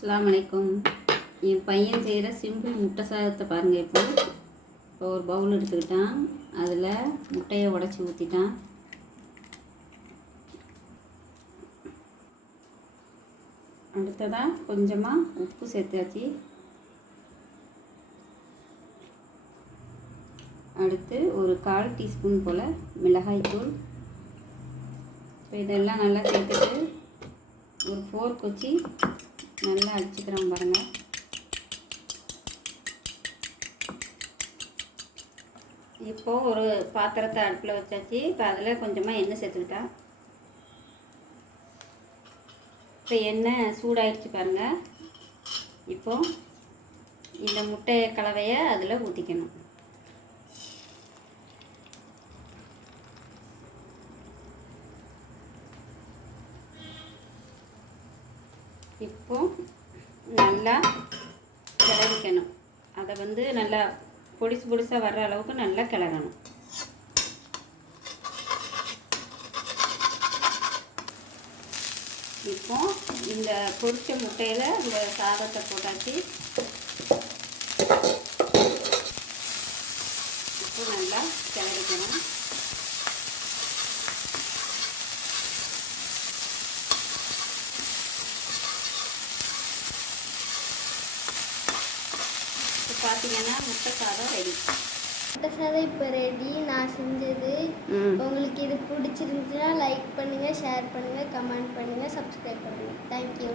அஸ்ஸலாமு அலைக்கும். என் பையன் செய்கிற சிம்பிள் முட்டை சாதத்தை பாருங்கள். இப்போ ஒரு பவுல் எடுத்துக்கிட்டான், அதில் முட்டையை உடச்சி ஊற்றிட்டான். அடுத்ததாக கொஞ்சமாக உப்பு சேர்த்தாச்சு. அடுத்து ஒரு 1/4 டீஸ்பூன் போல் மிளகாய்த்தூள். இப்போ இதெல்லாம் நல்லா சேர்த்துட்டு ஒரு ஃபோர்க் வச்சு நல்லா அடிச்சுக்கிறோம் பாருங்கள். இப்போது ஒரு பாத்திரத்தை அடுப்பில் வச்சாச்சு. இப்போ அதில் கொஞ்சமாக எண்ணெய் சேர்த்துக்கிட்டா. இப்போ எண்ணெய் சூடாயிடுச்சு பாருங்கள். இப்போது இந்த முட்டை கலவையை அதில் ஊற்றிக்கணும். இப்போ நல்லா கிளறிக்கணும். அதை நல்லா பொடிசாக வர்ற அளவுக்கு நல்லா கிளறணும். இப்போ இந்த பொரிச்ச முட்டையில் இந்த சாதத்தை போட்டாச்சு. இப்போ நல்லா கிளறிக்கணும். பார்த்தீங்கன்னா முட்டை சாதம் ரெடி. முட்டை சாதம் இப்போ ரெடி. நான் செஞ்சது. உங்களுக்கு இது பிடிச்சிருந்துச்சுன்னா லைக் பண்ணுங்கள், ஷேர் பண்ணுங்கள், கமெண்ட் பண்ணுங்கள், சப்ஸ்கிரைப் பண்ணுங்கள். தேங்க்யூ.